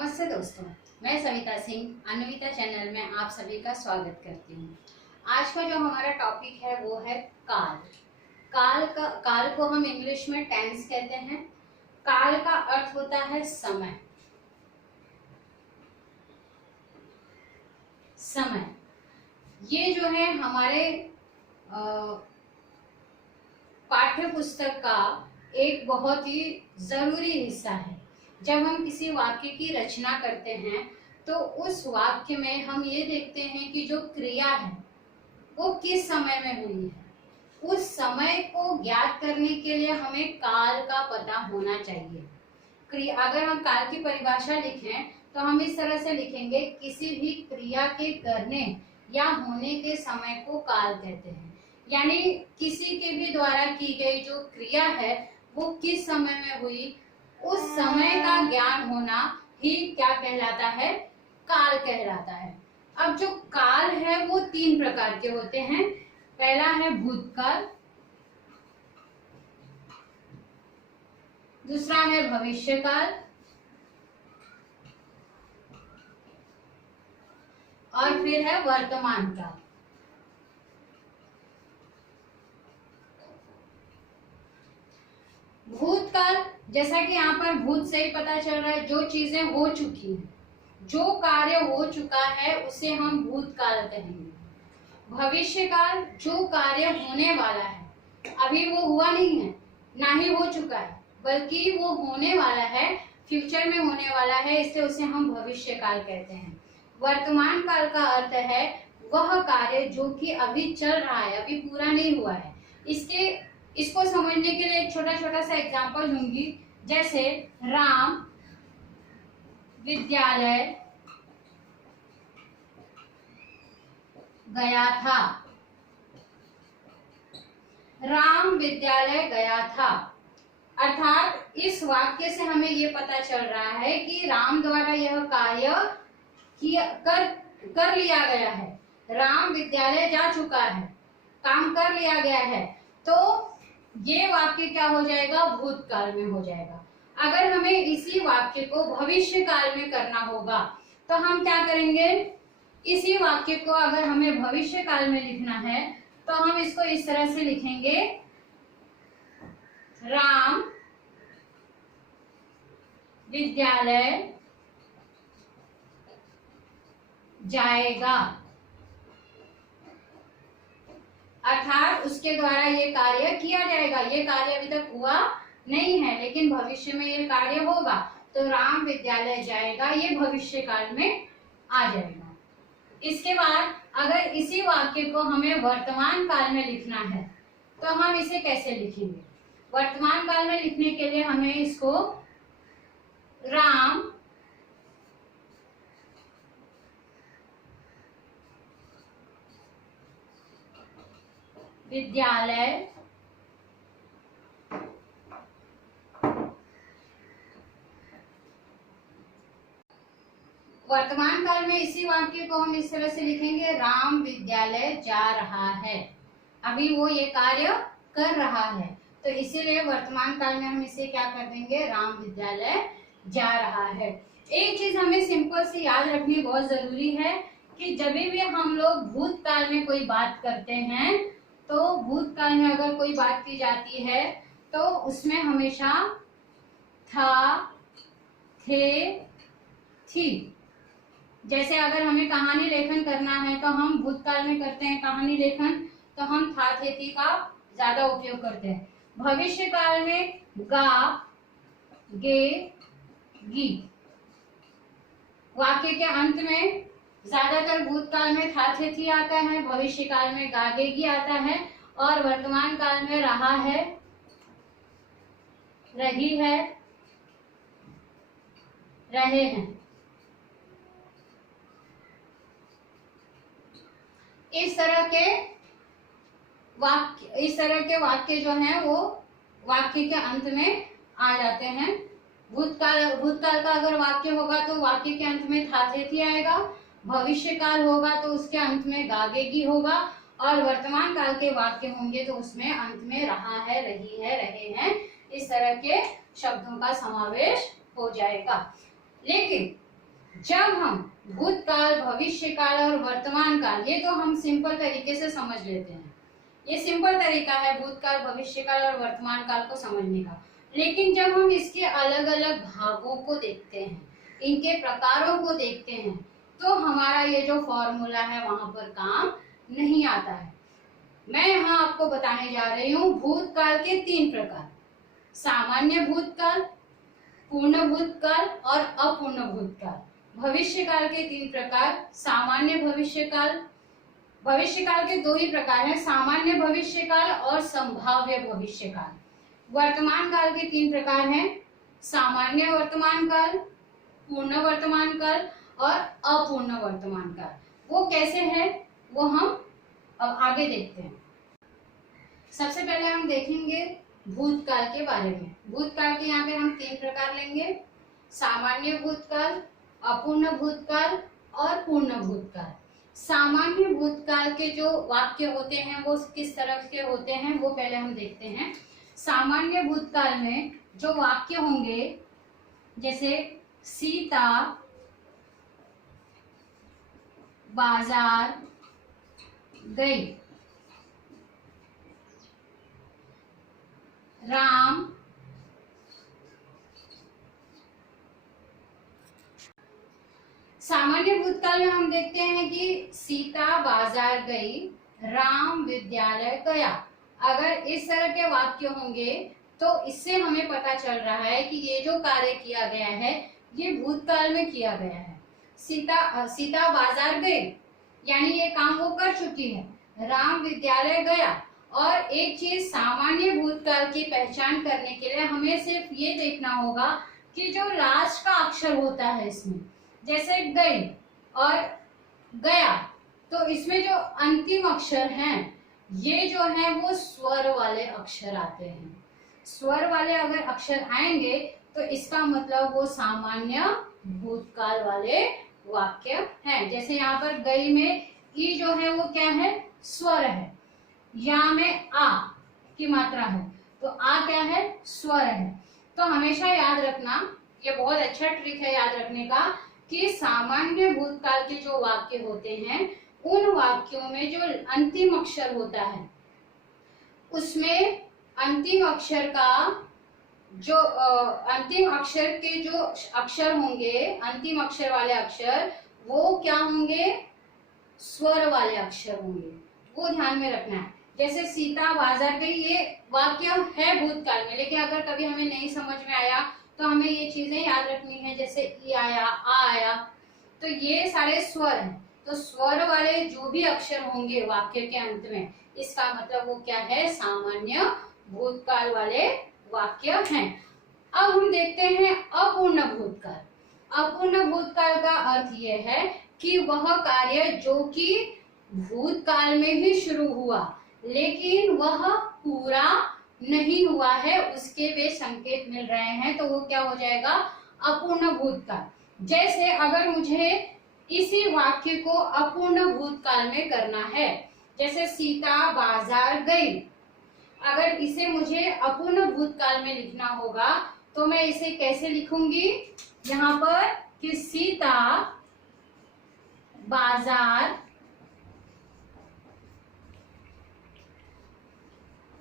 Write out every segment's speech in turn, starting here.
नमस्ते दोस्तों, मैं सविता सिंह अन्विता चैनल में आप सभी का स्वागत करती हूँ। आज का जो हमारा टॉपिक है वो है काल। काल को हम इंग्लिश में टेंस कहते हैं। काल का अर्थ होता है समय। समय ये जो है हमारे पाठ्य पुस्तक का एक बहुत ही जरूरी हिस्सा है। जब हम किसी वाक्य की रचना करते हैं तो उस वाक्य में हम ये देखते हैं कि जो क्रिया है वो किस समय में हुई है। उस समय को ज्ञात करने के लिए हमें काल का पता होना चाहिए। अगर हम काल की परिभाषा लिखें तो हम इस तरह से लिखेंगे, किसी भी क्रिया के करने या होने के समय को काल कहते हैं। यानी किसी के भी द्वारा की गई जो क्रिया है वो किस समय में हुई, उस समय का ज्ञान होना ही क्या कहलाता है, काल कहलाता है। अब जो काल है वो 3 प्रकार के होते हैं। पहला है भूतकाल, दूसरा है भविष्यकाल और फिर है वर्तमान काल। भूतकाल, जैसा कि यहाँ पर भूत से ही पता चल रहा है, जो चीजें हो चुकी हैं, जो कार्य हो चुका है उसे हम भूतकाल कहेंगे। भविष्यकाल, जो कार्य होने वाला है, अभी वो हुआ नहीं है, ना ही हो चुका है, बल्कि वो होने वाला है, फ्यूचर में होने वाला है, इसलिए उसे हम भविष्यकाल कहते हैं। वर्तमान काल का अर्थ है वह कार्य जो कि अभी चल रहा है, अभी पूरा नहीं हुआ है। इसको समझने के लिए एक छोटा छोटा सा एग्जांपल दूंगी। जैसे राम विद्यालय गया था। राम विद्यालय गया था अर्थात इस वाक्य से हमें ये पता चल रहा है कि राम द्वारा यह कार्य कर लिया गया है। राम विद्यालय जा चुका है, काम कर लिया गया है, तो ये वाक्य क्या हो जाएगा, भूतकाल में हो जाएगा। अगर हमें इसी वाक्य को भविष्य काल में करना होगा तो हम क्या करेंगे, इसी वाक्य को अगर हमें भविष्य काल में लिखना है तो हम इसको इस तरह से लिखेंगे, राम विद्यालय जाएगा। अर्थात उसके द्वारा ये कार्य किया जाएगा। ये कार्य अभी तक हुआ नहीं है लेकिन भविष्य में ये कार्य होगा, तो राम विद्यालय जाएगा ये भविष्य काल में आ जाएगा। इसके बाद अगर इसी वाक्य को हमें वर्तमान काल में लिखना है तो हम इसे कैसे लिखेंगे। वर्तमान काल में लिखने के लिए हमें इसको राम विद्यालय वर्तमान काल में इसी वाक्य को हम इस तरह से लिखेंगे, राम विद्यालय जा रहा है। अभी वो ये कार्य कर रहा है, तो इसीलिए वर्तमान काल में हम इसे क्या कर देंगे, राम विद्यालय जा रहा है। एक चीज हमें सिंपल सी याद रखनी बहुत जरूरी है कि जब भी हम लोग भूतकाल में कोई बात करते हैं तो भूतकाल में अगर कोई बात की जाती है तो उसमें हमेशा था, थे, थी। जैसे अगर हमें कहानी लेखन करना है तो हम भूतकाल में करते हैं कहानी लेखन, तो हम था, थे, थी का ज्यादा उपयोग करते हैं। भविष्य काल में गा, गे, गी। वाक्य के अंत में ज्यादातर भूतकाल में था, थे, थी आता है, भविष्य काल में गा, गे, गी आता है और वर्तमान काल में रहा है, रही है, रहे हैं। इस तरह के वाक्य जो हैं वो वाक्य के अंत में आ जाते हैं। भूतकाल का अगर वाक्य होगा तो वाक्य के अंत में था, थे, थी आएगा। भविष्य काल होगा तो उसके अंत में गा, गे, गी होगा और वर्तमान काल के वाक्य होंगे तो उसमें अंत में रहा है, रही है, रहे हैं, इस तरह के शब्दों का समावेश हो जाएगा। लेकिन जब हम भूतकाल, भविष्यकाल और वर्तमान काल, ये तो हम सिंपल तरीके से समझ लेते हैं, ये सिंपल तरीका है भूतकाल, भविष्यकाल और वर्तमान काल को समझने का। लेकिन जब हम इसके अलग अलग भागों को देखते हैं, इनके प्रकारों को देखते हैं, तो हमारा ये जो फॉर्मूला है वहां पर काम नहीं आता है। मैं यहाँ आपको बताने जा रही हूँ भूतकाल के 3 प्रकार: सामान्य भूतकाल, पूर्ण भूतकाल और अपूर्ण भूतकाल। भविष्यकाल के 3 प्रकार: सामान्य भविष्यकाल, भविष्यकाल के 2 ही प्रकार हैं, सामान्य भविष्यकाल और संभाव्य भविष्यकाल। वर्तमान काल के 3 प्रकार हैं: सामान्य वर्तमान काल, पूर्ण वर्तमान काल और अपूर्ण वर्तमान काल। वो कैसे है वो हम अब आगे देखते हैं। सबसे पहले हम देखेंगे भूतकाल के बारे में। भूतकाल के यहाँ पे हम 3 प्रकार लेंगे: सामान्य भूतकाल, अपूर्ण भूतकाल और पूर्ण भूतकाल। सामान्य भूतकाल के जो वाक्य होते हैं वो किस तरह के होते हैं वो पहले हम देखते हैं। सामान्य भूतकाल में जो वाक्य होंगे, जैसे सीता बाजार गई, राम सामान्य भूतकाल में हम देखते हैं कि सीता बाजार गई, राम विद्यालय गया। अगर इस तरह के वाक्य होंगे तो इससे हमें पता चल रहा है कि ये जो कार्य किया गया है ये भूतकाल में किया गया है। सीता बाजार गई यानी ये काम वो कर चुकी है। राम विद्यालय गया। और एक चीज सामान्य भूतकाल की पहचान करने के लिए हमें सिर्फ ये देखना होगा कि जो लास्ट का अक्षर होता है इसमें, जैसे गई और गया, तो इसमें जो अंतिम अक्षर हैं ये जो है वो स्वर वाले अक्षर आते हैं। स्वर वाले अगर अक्षर आएंगे तो इसका मतलब वो सामान्य भूतकाल वाले वाक्य हैं। जैसे यहाँ पर गई में ई जो है वो क्या है, स्वर है। यहाँ में आ की मात्रा है तो आ क्या है, स्वर है। तो हमेशा याद रखना, ये बहुत अच्छा ट्रिक है याद रखने का, कि सामान्य भूतकाल के जो वाक्य होते हैं उन वाक्यों में जो अंतिम अक्षर होता है उसमें अंतिम अक्षर का जो अंतिम अक्षर के जो अक्षर होंगे, अंतिम अक्षर वाले अक्षर वो क्या होंगे, स्वर वाले अक्षर होंगे। वो ध्यान में रखना है। जैसे सीता बाजार गई, ये वाक्य है भूतकाल में, लेकिन अगर कभी हमें नहीं समझ में आया तो हमें ये चीजें याद रखनी है। जैसे ई आया, आ आया, तो ये सारे स्वर हैं। तो स्वर वाले जो भी अक्षर होंगे वाक्य के अंत में, इसका मतलब वो क्या है, सामान्य भूतकाल वाले वाक्य हैं। अब हम देखते हैं अपूर्ण भूतकाल। अपूर्ण भूतकाल का अर्थ ये है कि वह कार्य जो कि भूतकाल में ही शुरू हुआ लेकिन वह पूरा नहीं हुआ है, उसके वे संकेत मिल रहे हैं, तो वो क्या हो जाएगा, अपूर्ण भूतकाल। जैसे अगर मुझे इसी वाक्य को अपूर्ण भूतकाल में करना है, जैसे सीता बाजार गई, अगर इसे मुझे अपूर्ण भूतकाल में लिखना होगा तो मैं इसे कैसे लिखूंगी, यहाँ पर कि सीता बाजार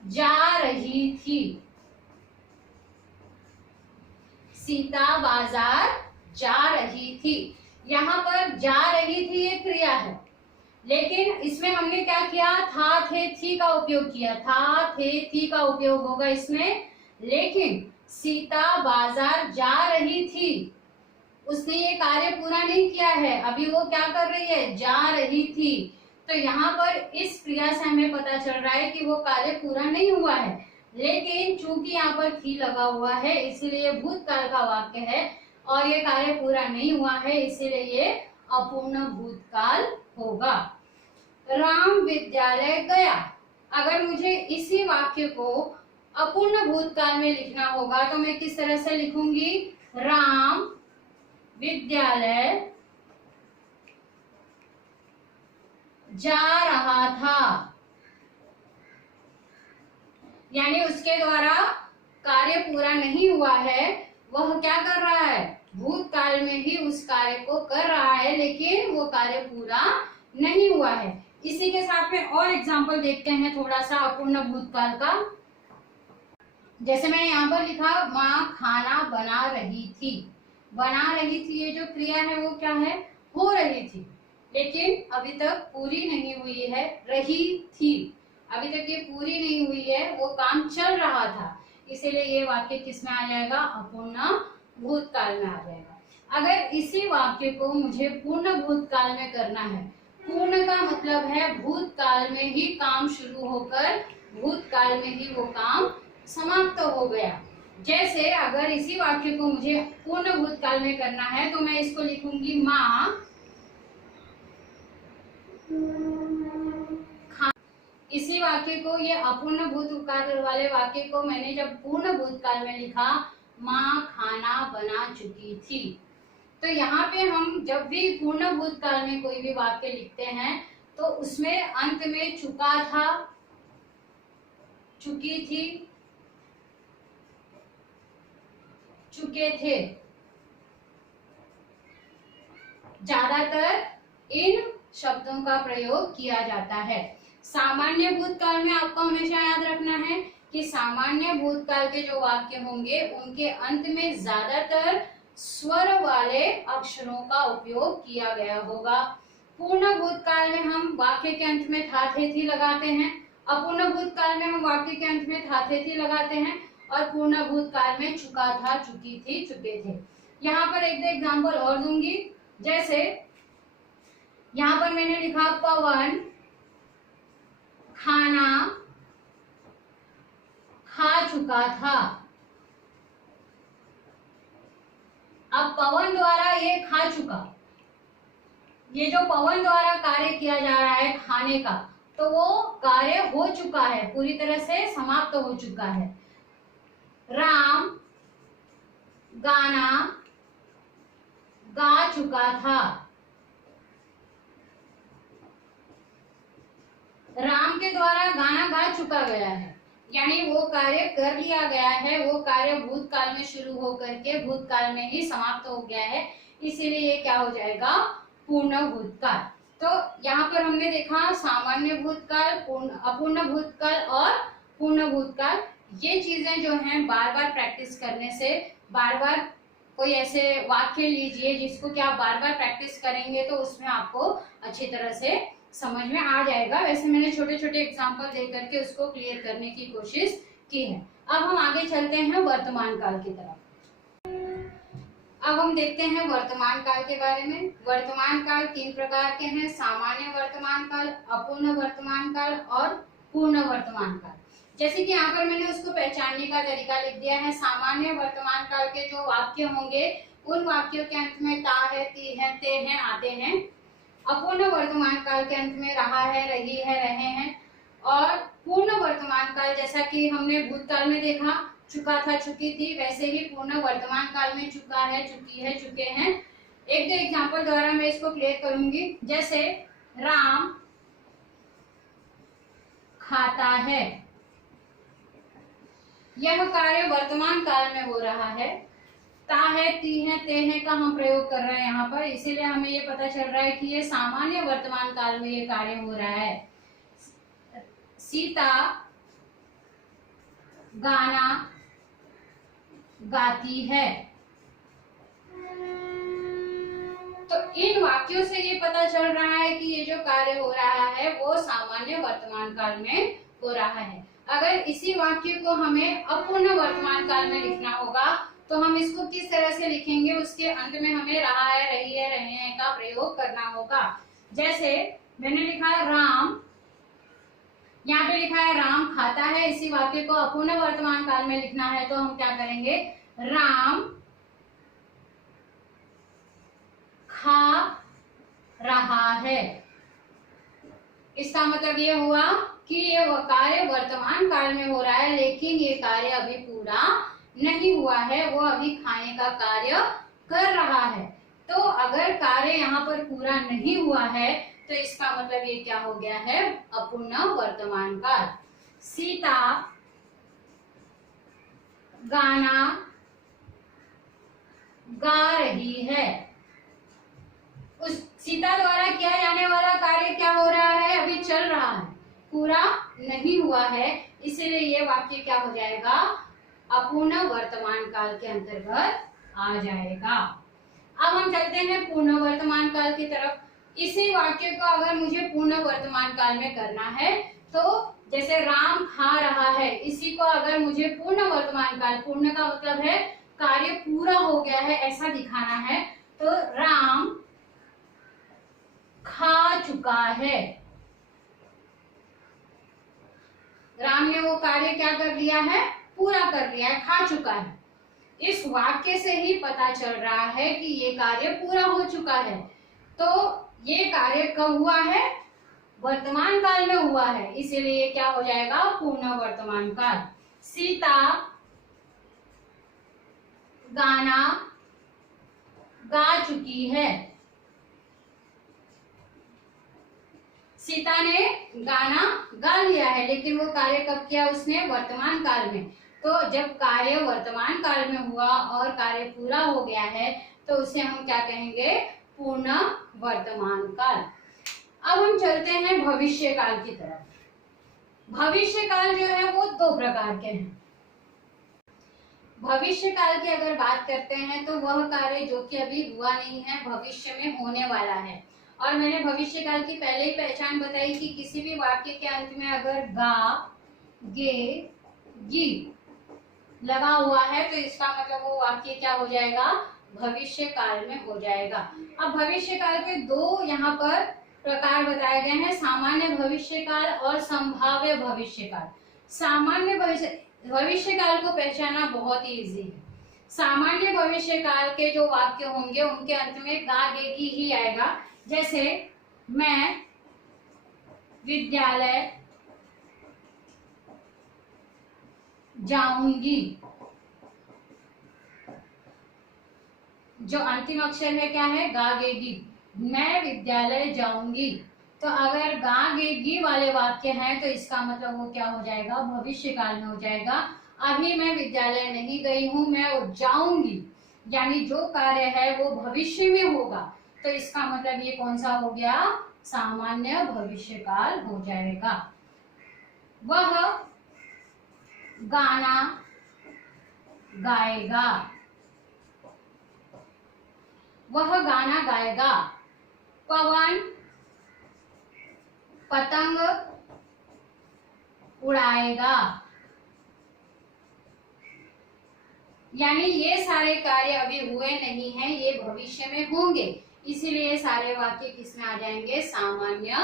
जा रही थी। सीता बाजार जा रही थी। यहाँ पर जा रही थी ये क्रिया है, लेकिन इसमें हमने क्या किया, था थे थी का उपयोग किया। था थे थी का उपयोग होगा इसमें, लेकिन सीता बाजार जा रही थी, उसने ये कार्य पूरा नहीं किया है, अभी वो क्या कर रही है, जा रही थी। तो यहाँ पर इस क्रिया से हमें पता चल रहा है कि वो कार्य पूरा नहीं हुआ है, लेकिन चूंकि यहाँ पर थी लगा हुआ है इसलिए भूतकाल का वाक्य है और ये कार्य पूरा नहीं हुआ है, इसीलिए ये अपूर्ण भूतकाल होगा। राम विद्यालय गया, अगर मुझे इसी वाक्य को अपूर्ण भूतकाल में लिखना होगा तो मैं किस तरह से लिखूंगी, राम विद्यालय जा रहा था, यानी उसके द्वारा कार्य पूरा नहीं हुआ है, वह क्या कर रहा है, भूतकाल में ही उस कार्य को कर रहा है, लेकिन वो कार्य पूरा नहीं हुआ है। इसी के साथ में और एग्जाम्पल देखते हैं थोड़ा सा अपूर्ण भूतकाल का। जैसे मैंने यहाँ पर लिखा, माँ खाना बना रही थी। बना रही थी, ये जो क्रिया है वो क्या है, हो रही थी, लेकिन अभी तक पूरी नहीं हुई है। रही थी, अभी तक ये पूरी नहीं हुई है, वो काम चल रहा था, इसीलिए ये वाक्य किस में आ जाएगा, अपूर्ण भूतकाल में आ जाएगा। अगर इसी वाक्य को मुझे पूर्ण भूतकाल में करना है, पूर्ण का मतलब है भूतकाल में ही काम शुरू होकर भूतकाल में ही वो काम समाप्त हो गया। जैसे अगर इसी वाक्य को मुझे पूर्ण भूतकाल में करना है तो मैं इसको लिखूंगी, माँ इसी वाक्य को, ये अपूर्ण भूतकाल वाले वाक्य को मैंने जब पूर्ण भूतकाल में लिखा, माँ खाना बना चुकी थी। तो यहाँ पे हम जब भी पूर्ण भूतकाल में कोई भी वाक्य लिखते हैं तो उसमें अंत में चुका था, चुकी थी, चुके थे, ज्यादातर इन शब्दों का प्रयोग किया जाता है। सामान्य भूतकाल में आपको हमेशा याद रखना है कि सामान्य भूतकाल के जो वाक्य होंगे उनके अंत में ज्यादातर स्वर वाले अक्षरों का उपयोग किया गया होगा। पूर्ण भूतकाल में हम वाक्य के अंत में था थे थी लगाते हैं, अपूर्ण भूतकाल में हम वाक्य के अंत में था थे थी लगाते हैं, और पूर्ण भूतकाल में चुका था, चुकी थी, चुके थे। यहाँ पर एक दो एग्जाम्पल और दूंगी। जैसे यहाँ पर मैंने लिखा, पवन खाना खा चुका था। अब पवन द्वारा ये खा चुका, ये जो पवन द्वारा कार्य किया जा रहा है खाने का, तो वो कार्य हो चुका है, पूरी तरह से समाप्त हो चुका है। राम गाना गा चुका था। राम के द्वारा गाना गा चुका गया है, यानी वो कार्य कर लिया गया है, वो कार्य भूतकाल में शुरू होकर के भूतकाल में ही समाप्त हो गया है, इसीलिए ये क्या हो जाएगा, पूर्ण भूतकाल। तो यहाँ पर हमने देखा सामान्य भूतकाल, अपूर्ण भूतकाल और पूर्ण भूतकाल। ये चीजें जो हैं बार बार प्रैक्टिस करने से, बार बार कोई ऐसे वाक्य लीजिए जिसको कि आप बार बार प्रैक्टिस करेंगे तो उसमें आपको अच्छी तरह से समझ में आ जाएगा। वैसे मैंने छोटे छोटे एग्जाम्पल दे करके उसको क्लियर करने की कोशिश की है। अब हम आगे चलते हैं वर्तमान काल की तरफ। अब हम देखते हैं वर्तमान काल के बारे में। वर्तमान काल 3 प्रकार के हैं, सामान्य वर्तमान काल, अपूर्ण वर्तमान काल और पूर्ण वर्तमान काल। जैसे कि यहाँ पर मैंने उसको पहचानने का तरीका लिख दिया है। सामान्य वर्तमान काल के जो वाक्य होंगे उन वाक्यों के अंत में ता है, ती है, ते हैं आते हैं। अपूर्ण वर्तमान काल के अंत में रहा है, रही है, रहे हैं। और पूर्ण वर्तमान काल, जैसा कि हमने भूतकाल में देखा चुका था, चुकी थी, वैसे ही पूर्ण वर्तमान काल में चुका है, चुकी है, चुके हैं। एक दो एग्जाम्पल द्वारा मैं इसको क्लियर करूंगी। जैसे राम खाता है, यह कार्य वर्तमान काल में हो रहा है। ता है, ती है, ते है का हम प्रयोग कर रहे हैं यहाँ पर, इसीलिए हमें ये पता चल रहा है कि ये सामान्य वर्तमान काल में ये कार्य हो रहा है। सीता गाना गाती है। तो इन वाक्यों से ये पता चल रहा है कि ये जो कार्य हो रहा है वो सामान्य वर्तमान काल में हो रहा है। अगर इसी वाक्य को हमें अपूर्ण वर्तमान काल में लिखना होगा तो हम इसको किस तरह से लिखेंगे, उसके अंत में हमें रहा है, रही है, रहे हैं का प्रयोग करना होगा। जैसे मैंने लिखा है राम, यहाँ पे लिखा है राम खाता है। इसी वाक्य को अपूर्ण वर्तमान काल में लिखना है तो हम क्या करेंगे, राम खा रहा है। इसका मतलब ये हुआ कि ये कार्य वर्तमान काल में हो रहा है, लेकिन ये कार्य अभी पूरा नहीं हुआ है, वो अभी खाने का कार्य कर रहा है। तो अगर कार्य यहाँ पर पूरा नहीं हुआ है तो इसका मतलब ये क्या हो गया है, अपूर्ण वर्तमान काल। सीता गाना गा रही है। उस सीता द्वारा किया जाने वाला कार्य क्या हो रहा है, अभी चल रहा है, पूरा नहीं हुआ है, इसीलिए ये वाक्य क्या हो जाएगा, अपूर्ण वर्तमान काल के अंतर्गत आ जाएगा। अब हम चलते हैं पूर्ण वर्तमान काल की तरफ। इसी वाक्य को अगर मुझे पूर्ण वर्तमान काल में करना है तो जैसे राम खा रहा है, इसी को अगर मुझे पूर्ण वर्तमान काल, पूर्ण का मतलब है कार्य पूरा हो गया है ऐसा दिखाना है, तो राम खा चुका है। राम ने वो कार्य क्या कर लिया है, पूरा कर लिया है, खा चुका है। इस वाक्य से ही पता चल रहा है कि ये कार्य पूरा हो चुका है। तो ये कार्य कब हुआ है, वर्तमान काल में हुआ है, इसीलिए क्या हो जाएगा, पूर्ण वर्तमान काल। सीता गाना गा चुकी है। सीता ने गाना गा लिया है, लेकिन वो कार्य कब किया उसने, वर्तमान काल में। तो जब कार्य वर्तमान काल में हुआ और कार्य पूरा हो गया है तो उसे हम क्या कहेंगे, पूर्ण वर्तमान काल। अब हम चलते हैं भविष्य काल की तरफ। भविष्य काल जो है वो दो प्रकार के हैं। भविष्य काल की अगर बात करते हैं तो वह कार्य जो कि अभी हुआ नहीं है, भविष्य में होने वाला है। और मैंने भविष्य काल की पहले ही पहचान बताई कि किसी भी वाक्य के अंत में अगर गा, गे, गी लगा हुआ है तो इसका मतलब वो वाक्य क्या हो जाएगा, भविष्य काल में हो जाएगा। अब भविष्य काल के दो यहाँ पर प्रकार बताए गए हैं, सामान्य भविष्य काल और संभाव्य भविष्य काल। सामान्य भविष्य काल को पहचानना बहुत ही इजी है। सामान्य भविष्य काल के जो वाक्य होंगे उनके अंत में गा, गे, गी ही आएगा। जैसे मैं विद्यालय जाऊंगी, जो अंतिम अक्षर है क्या है, गा, गे, गी। मैं विद्यालय जाऊंगी, तो अगर गा, गे, गी वाले वाक्य हैं तो इसका मतलब वो क्या हो जाएगा, भविष्य काल में हो जाएगा। अभी मैं विद्यालय नहीं गई हूं, मैं जाऊंगी, यानी जो कार्य है वो भविष्य में होगा, तो इसका मतलब ये कौन सा हो गया, सामान्य भविष्य काल हो जाएगा। वह गाना गाएगा, वह गाना गाएगा। पवन पतंग उड़ाएगा, यानी ये सारे कार्य अभी हुए नहीं हैं, ये भविष्य में होंगे, इसीलिए सारे वाक्य किसमें आ जाएंगे, सामान्य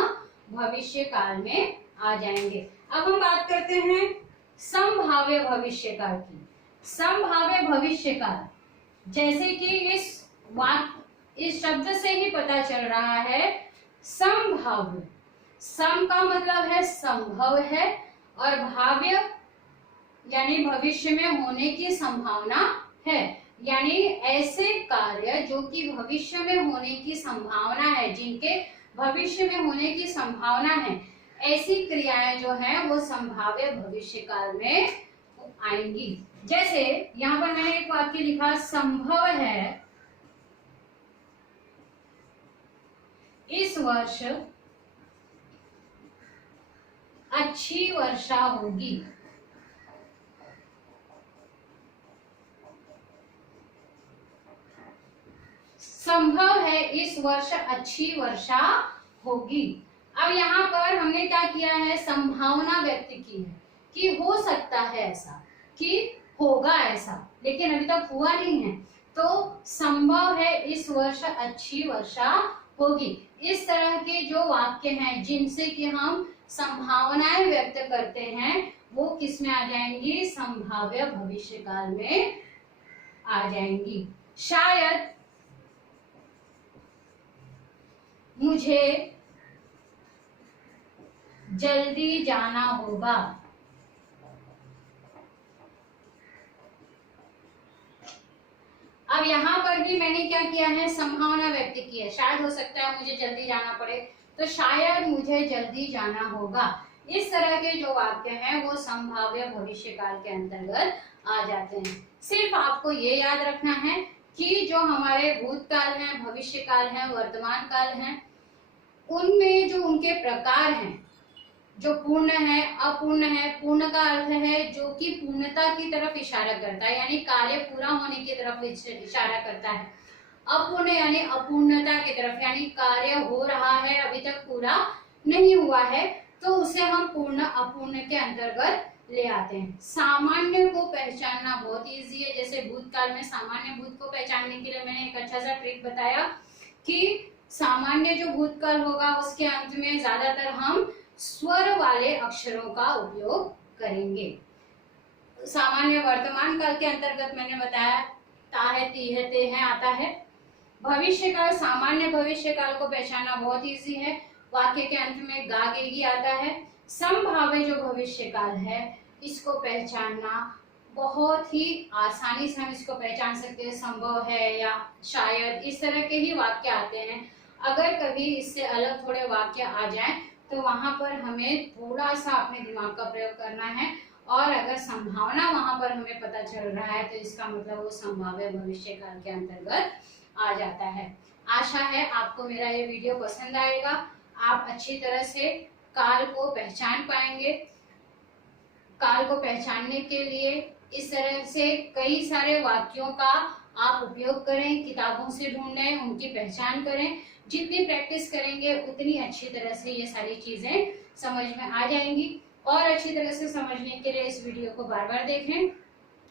भविष्य काल में आ जाएंगे। अब हम बात करते हैं संभाव्य भविष्य काल की। संभाव्य भविष्य काल, जैसे कि इस शब्द से ही पता चल रहा है, संभाव्य, सम का मतलब है संभव है और भाव्य यानी भविष्य में होने की संभावना है, यानी ऐसे कार्य जो कि भविष्य में होने की संभावना है, जिनके भविष्य में होने की संभावना है, ऐसी क्रियाएं जो हैं वो संभाव्य भविष्य काल में आएंगी। जैसे यहाँ पर मैंने एक वाक्य लिखा, संभव है इस वर्ष अच्छी वर्षा होगी। संभव है इस वर्ष अच्छी वर्षा होगी। अब यहाँ पर हमने क्या किया है, संभावना व्यक्त की है कि हो सकता है ऐसा, कि होगा ऐसा, लेकिन अभी तक हुआ नहीं है, तो संभव है इस वर्ष अच्छी वर्षा होगी। इस तरह के जो वाक्य हैं जिनसे कि हम संभावनाएं व्यक्त करते हैं वो किस में आ जाएंगी, संभाव्य भविष्य काल में आ जाएंगी। शायद मुझे जल्दी जाना होगा। अब यहाँ पर भी मैंने क्या किया है, संभावना व्यक्त की है, शायद हो सकता है मुझे जल्दी जाना पड़े, तो शायद मुझे जल्दी जाना होगा। इस तरह के जो वाक्य हैं वो संभाव्य भविष्य काल के अंतर्गत आ जाते हैं। सिर्फ आपको ये याद रखना है कि जो हमारे भूतकाल हैं, भविष्य काल हैं, वर्तमान काल हैं, उनमें जो उनके प्रकार हैं, जो पूर्ण है, अपूर्ण है। पूर्ण का अर्थ है जो कि पूर्णता की तरफ इशारा करता है, यानी कार्य पूरा होने की तरफ इशारा करता है। अपूर्ण यानी अपूर्णता की तरफ, यानी कार्य हो रहा है अभी तक पूरा नहीं हुआ है, तो उसे हम पूर्ण अपूर्ण के अंतर्गत ले आते हैं। सामान्य को पहचानना बहुत इजी है। जैसे भूतकाल में सामान्य भूत को पहचानने के लिए मैंने एक अच्छा सा ट्रिक बताया कि सामान्य जो भूतकाल होगा उसके अंत में ज्यादातर हम स्वर वाले अक्षरों का उपयोग करेंगे। सामान्य वर्तमान काल के अंतर्गत मैंने बताया ता है, ती है, ते है आता है। भविष्य काल, सामान्य भविष्य काल को पहचानना बहुत इजी है। वाक्य के अंत में गा गेगी आता है। संभाव्य जो भविष्य काल है इसको पहचानना बहुत ही आसानी से हम इसको पहचान सकते हैं। संभव है या शायद, इस तरह के ही वाक्य आते हैं। अगर कभी इससे अलग थोड़े वाक्य आ जाएं तो वहां पर हमें थोड़ा सा अपने दिमाग का प्रयोग करना है, और अगर संभावना वहां पर हमें पता चल रहा है तो इसका मतलब वो संभाव्य भविष्य काल के अंतर्गत आ जाता है। आशा है आपको मेरा ये वीडियो पसंद आएगा। आप अच्छी तरह से काल को पहचान पाएंगे। काल को पहचानने के लिए इस तरह से कई सारे वाक्यों का आप उपयोग करें, किताबों से ढूंढें, उनकी पहचान करें। जितनी प्रैक्टिस करेंगे उतनी अच्छी तरह से ये सारी चीजें समझ में आ जाएंगी। और अच्छी तरह से समझने के लिए इस वीडियो को बार बार देखें,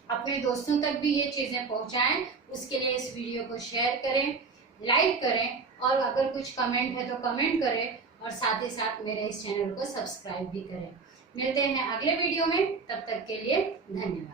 अपने दोस्तों तक भी ये चीजें पहुंचाएं। उसके लिए इस वीडियो को शेयर करें, लाइक करें, और अगर कुछ कमेंट है तो कमेंट करें, और साथ ही साथ मेरे इस चैनल को सब्सक्राइब भी करें। मिलते हैं अगले वीडियो में, तब तक के लिए धन्यवाद।